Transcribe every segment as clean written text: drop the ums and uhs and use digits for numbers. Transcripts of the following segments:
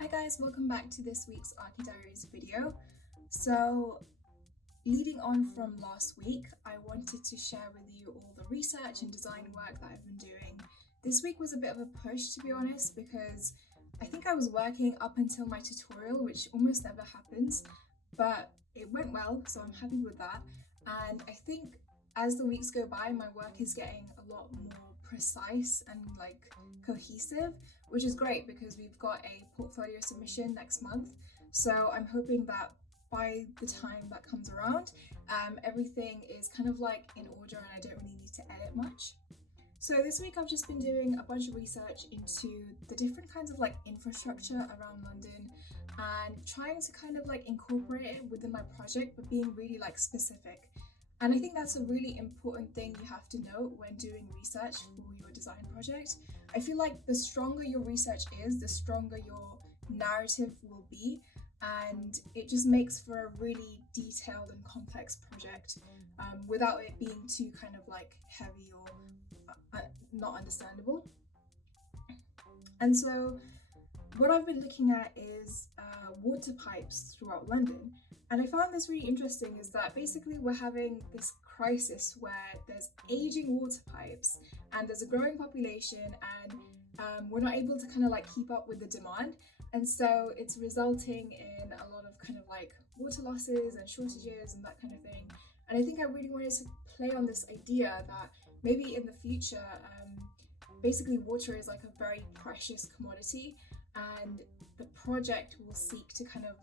Hi guys, welcome back to this week's Archi Diaries video. So, leading on from last week, I wanted to share with you all the research and design work that I've been doing. This week was a bit of a push, to be honest, because I think I was working up until my tutorial, which almost never happens, but it went well, so I'm happy with that. And I think as the weeks go by, my work is getting a lot more precise and cohesive, which is great because we've got a portfolio submission next month. So I'm hoping that by the time that comes around, everything is kind of in order and I don't really need to edit much. So this week I've just been doing a bunch of research into the different kinds of infrastructure around London and trying to kind of incorporate it within my project, but being really specific. And I think that's a really important thing you have to know when doing research for your design project. I feel like the stronger your research is, the stronger your narrative will be, and it just makes for a really detailed and complex project without it being too kind of heavy or not understandable. And so what I've been looking at is water pipes throughout London. And I found this really interesting is that basically we're having this crisis where there's aging water pipes and there's a growing population and we're not able to kind of keep up with the demand. And so it's resulting in a lot of kind of water losses and shortages and that kind of thing. And I think I really wanted to play on this idea that maybe in the future, basically water is a very precious commodity, and the project will seek to kind of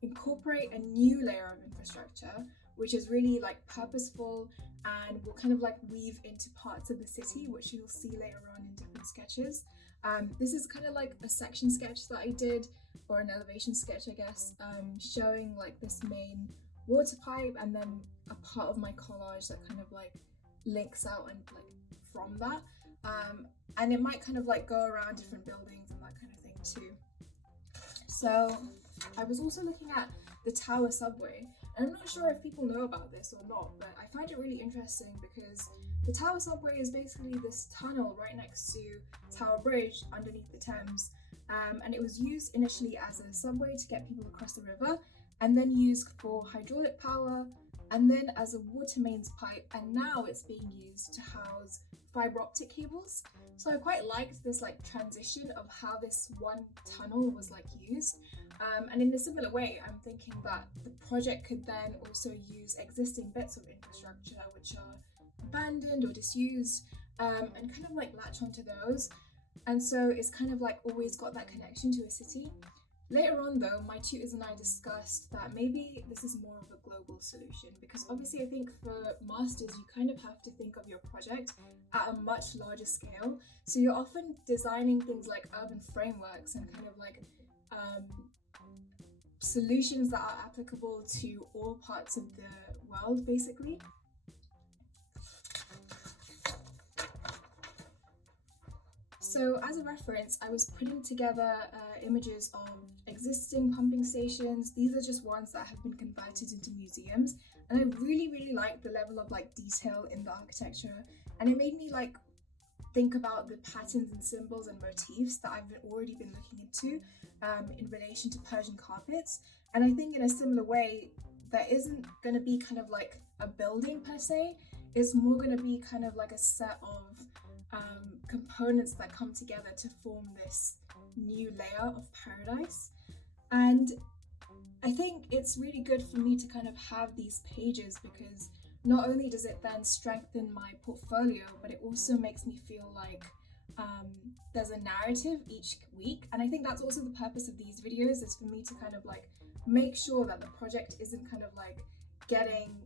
incorporate a new layer of infrastructure which is really purposeful and will kind of weave into parts of the city, which you'll see later on in different sketches. This is kind of a section sketch that I did, or an elevation sketch I guess, showing this main water pipe and then a part of my collage that kind of links out and from that, and it might kind of go around different buildings and that kind of thing too. So I was also looking at the Tower subway, and I'm not sure if people know about this or not, but I find it really interesting because the Tower subway is basically this tunnel right next to Tower Bridge underneath the Thames, and it was used initially as a subway to get people across the river, and then used for hydraulic power, and then as a water mains pipe, and now it's being used to house fiber optic cables. So I quite liked this transition of how this one tunnel was used, and in a similar way I'm thinking that the project could then also use existing bits of infrastructure which are abandoned or disused, and kind of latch onto those, and so it's kind of always got that connection to a city. Later on though, my tutors and I discussed that maybe this is more of a global solution, because obviously I think for masters you kind of have to think of your project at a much larger scale, so you're often designing things like urban frameworks and kind of solutions that are applicable to all parts of the world basically. So as a reference, I was putting together images of existing pumping stations. These are just ones that have been converted into museums, and I really like the level of detail in the architecture, and it made me think about the patterns and symbols and motifs that I've already been looking into in relation to Persian carpets. And I think in a similar way, there isn't going to be kind of a building per se, it's more going to be kind of a set of components that come together to form this new layer of paradise. And I think it's really good for me to kind of have these pages, because not only does it then strengthen my portfolio, but it also makes me feel there's a narrative each week. And I think that's also the purpose of these videos, is for me to kind of make sure that the project isn't kind of getting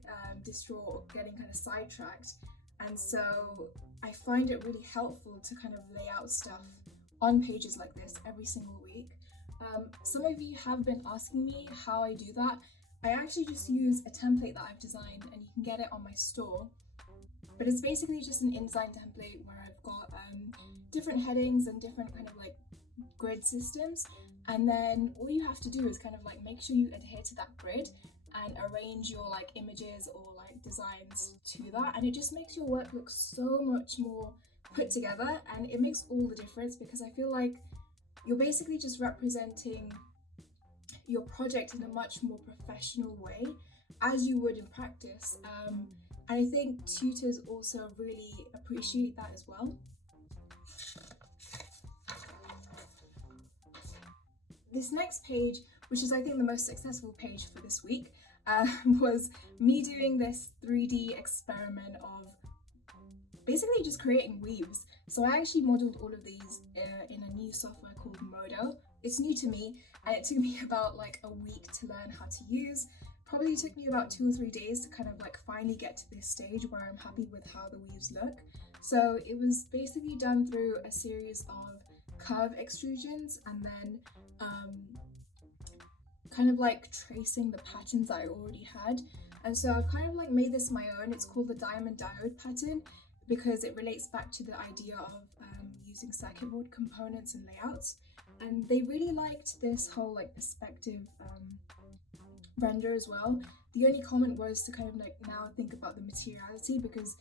distraught or getting kind of sidetracked. And so I find it really helpful to kind of lay out stuff on pages like this every single week. Some of you have been asking me how I do that. I actually just use a template that I've designed, and you can get it on my store. But it's basically just an InDesign template where I've got different headings and different kind of grid systems. And then all you have to do is kind of make sure you adhere to that grid and arrange your images or designs to that, and it just makes your work look so much more put together, and it makes all the difference, because I feel you're basically just representing your project in a much more professional way as you would in practice. And I think tutors also really appreciate that as well. This next page, which is I think the most successful page for this week, was me doing this 3D experiment of basically just creating weaves. So I actually modeled all of these in a new software called Modo. It's new to me and it took me about like a week to learn how to use. Probably took me about 2 or 3 days to kind of like finally get to this stage where I'm happy with how the weaves look. So it was basically done through a series of curve extrusions and then kind of like tracing the patterns I already had. And so I've kind of like made this my own. It's called the diamond diode pattern because it relates back to the idea of using circuit board components and layouts. And they really liked this whole like perspective render as well. The only comment was to kind of like now think about the materiality, because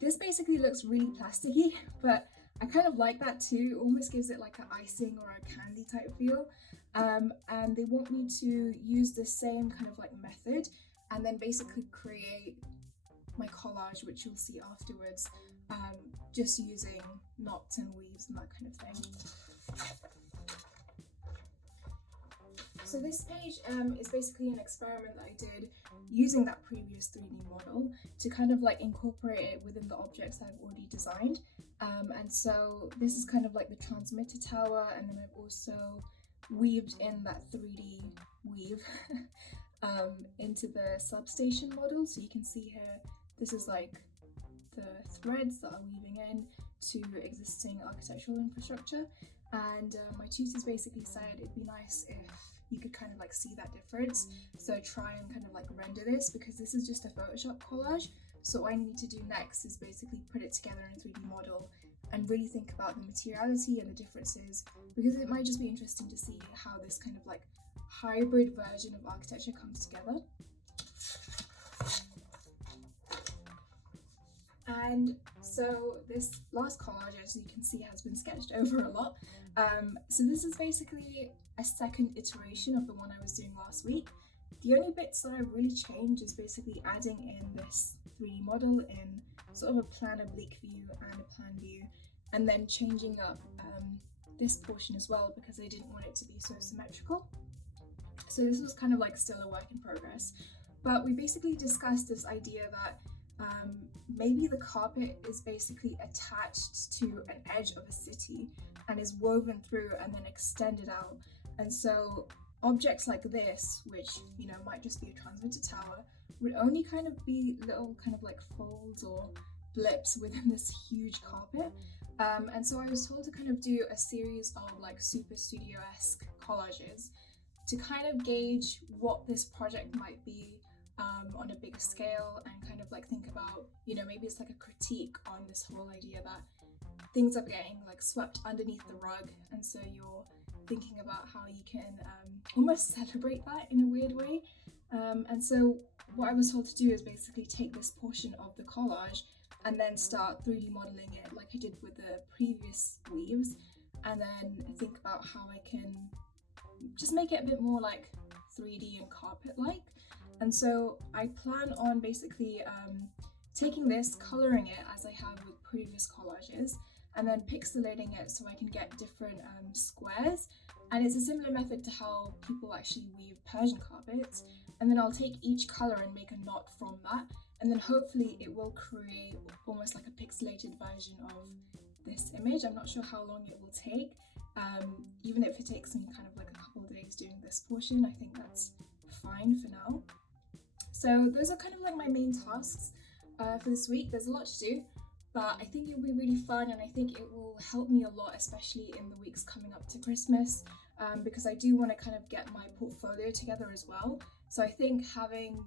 this basically looks really plasticky, but I kind of like that too. It almost gives it like an icing or a candy type feel. And they want me to use the same kind of like method and then basically create my collage, which you'll see afterwards, just using knots and weaves and that kind of thing. So this page is basically an experiment that I did using that previous 3D model to kind of like incorporate it within the objects that I've already designed. And so this is kind of like the transmitter tower, and then I've also weaved in that 3D weave into the substation model. So you can see here, this is like the threads that are weaving in to existing architectural infrastructure. And my tutors basically said it'd be nice if you could kind of like see that difference. So try and kind of like render this, because this is just a Photoshop collage. So what I need to do next is basically put it together in a 3D model and really think about the materiality and the differences, because it might just be interesting to see how this kind of like hybrid version of architecture comes together. And so this last collage, as you can see, has been sketched over a lot. So this is basically a second iteration of the one I was doing last week. The only bits that I really changed is basically adding in this 3D model in sort of a plan oblique view and a plan view, and then changing up this portion as well because I didn't want it to be so symmetrical. So this was kind of like still a work in progress, but we basically discussed this idea that maybe the carpet is basically attached to an edge of a city and is woven through and then extended out. And so objects like this, which, you know, might just be a transmitter tower, would only kind of be little kind of like folds or blips within this huge carpet. And so I was told to kind of do a series of like super studio-esque collages to kind of gauge what this project might be on a bigger scale, and kind of like think about, you know, maybe it's like a critique on this whole idea that things are getting like swept underneath the rug, and so you're thinking about how you can almost celebrate that in a weird way. And so what I was told to do is basically take this portion of the collage and then start 3D modeling it like I did with the previous weaves, and then think about how I can just make it a bit more like 3D and carpet-like. And so I plan on basically taking this, colouring it as I have with previous collages, and then pixelating it so I can get different squares. And it's a similar method to how people actually weave Persian carpets. And then I'll take each colour and make a knot from that, and then hopefully it will create almost like a pixelated version of this image. I'm not sure how long it will take. Even if it takes me kind of like a couple of days doing this portion, I think that's fine for now. So those are kind of like my main tasks for this week. There's a lot to do, but I think it'll be really fun, and I think it will help me a lot, especially in the weeks coming up to Christmas, because I do want to kind of get my portfolio together as well. So I think having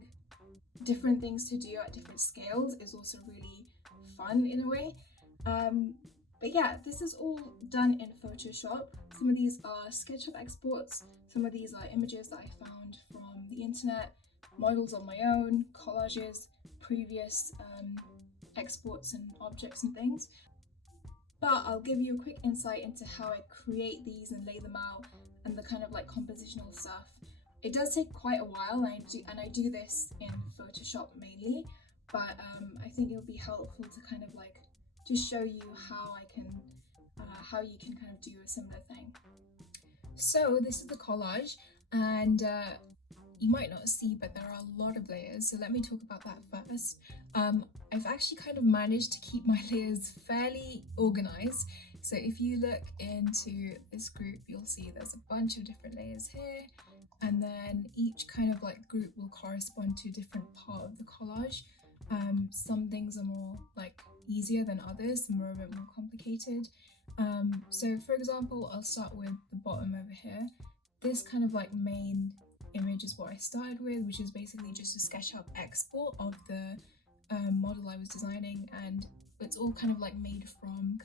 different things to do at different scales is also really fun in a way. But yeah, this is all done in Photoshop. Some of these are SketchUp exports, some of these are images that I found from the internet, models on my own, collages, previous exports and objects and things. but I'll give you a quick insight into how I create these and lay them out and the kind of like compositional stuff. It does take quite a while, and I do this in Photoshop mainly, but I think it'll be helpful to kind of like just show you how you can kind of do a similar thing. So this is the collage, and you might not see, but there are a lot of layers, so let me talk about that first. I've actually kind of managed to keep my layers fairly organized. So if you look into this group, you'll see there's a bunch of different layers here, and then each kind of like group will correspond to a different part of the collage. Some things are more like easier than others, some are a bit more complicated. So for example, I'll start with the bottom over here. This kind of like main image is what I started with, which is basically just a SketchUp export of the model I was designing, and it's all kind of like made from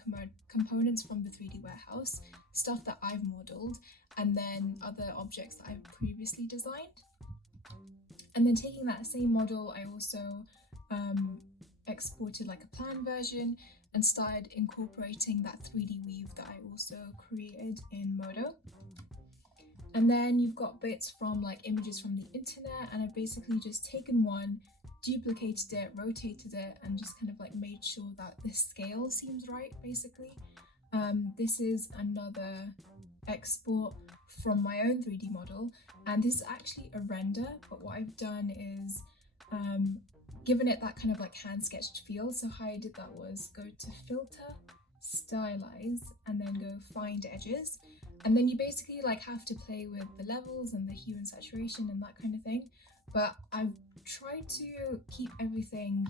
components from the 3D warehouse, stuff that I've modeled, and then other objects that I've previously designed. And then taking that same model, I also exported like a plan version and started incorporating that 3D weave that I also created in Modo. And then you've got bits from like images from the internet, and I've basically just taken one, duplicated it, rotated it, and just kind of like made sure that the scale seems right, basically. This is another export from my own 3D model, and this is actually a render, but what I've done is given it that kind of like hand sketched feel. So how I did that was go to filter, stylize, and then go find edges. And then you basically like have to play with the levels and the hue and saturation and that kind of thing. But I've tried to keep everything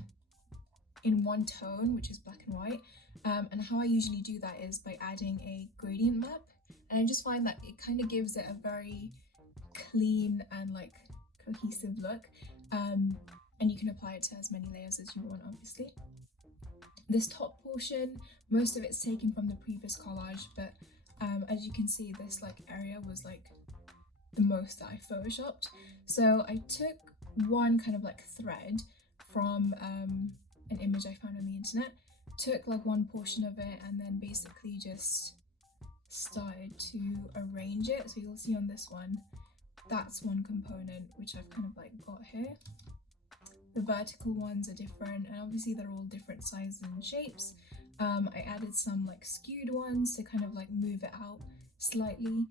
in one tone, which is black and white. And how I usually do that is by adding a gradient map. And I just find that it kind of gives it a very clean and like cohesive look. And you can apply it to as many layers as you want, obviously. This top portion, most of it's taken from the previous collage, but as you can see, this like area was like the most that I photoshopped. So I took one kind of like thread from an image I found on the internet, took like one portion of it, and then basically just started to arrange it. So you'll see on this one, that's one component which I've kind of like got here. The vertical ones are different, and obviously they're all different sizes and shapes. I added some like skewed ones to kind of like move it out slightly.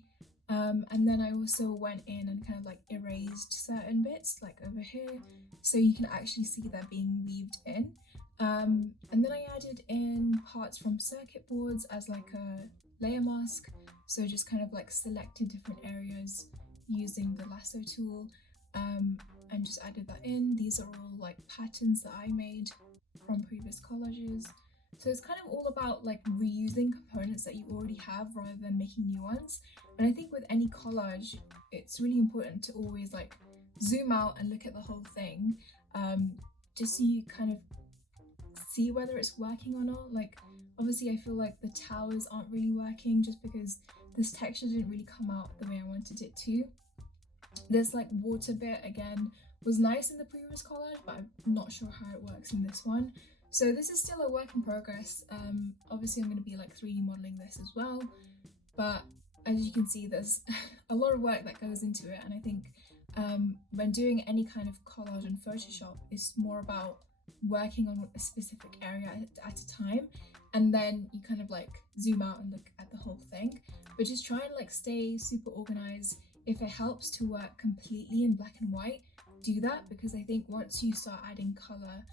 And then I also went in and kind of like erased certain bits like over here, so you can actually see they're being weaved in. And then I added in parts from circuit boards as like a layer mask. So just kind of like selected different areas using the lasso tool. And just added that in. These are all like patterns that I made from previous collages. So it's kind of all about like reusing components that you already have rather than making new ones. And I think with any collage, it's really important to always like zoom out and look at the whole thing, just so you kind of see whether it's working or not. Like obviously I feel like the towers aren't really working just because this texture didn't really come out the way I wanted it to. This like water bit again was nice in the previous collage, but I'm not sure how it works in this one. So this is still a work in progress. Obviously I'm going to be like 3D modeling this as well, but as you can see, there's a lot of work that goes into it. And I think when doing any kind of collage in Photoshop, it's more about working on a specific area at a time, and then you kind of like zoom out and look at the whole thing. But just try and like stay super organized. If it helps to work completely in black and white, do that, because I think once you start adding color,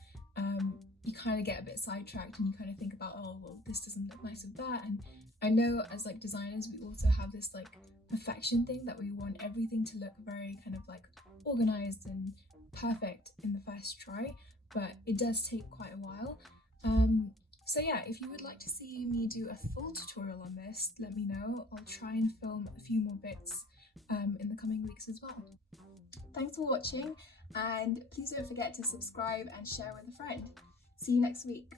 you kind of get a bit sidetracked and you kind of think about, oh well, this doesn't look nice with that. And I know as like designers, we also have this like perfection thing that we want everything to look very kind of like organized and perfect in the first try, but it does take quite a while. So yeah, if you would like to see me do a full tutorial on this, let me know. I'll try and film a few more bits in the coming weeks as well. Thanks for watching, and please don't forget to subscribe and share with a friend. See you next week.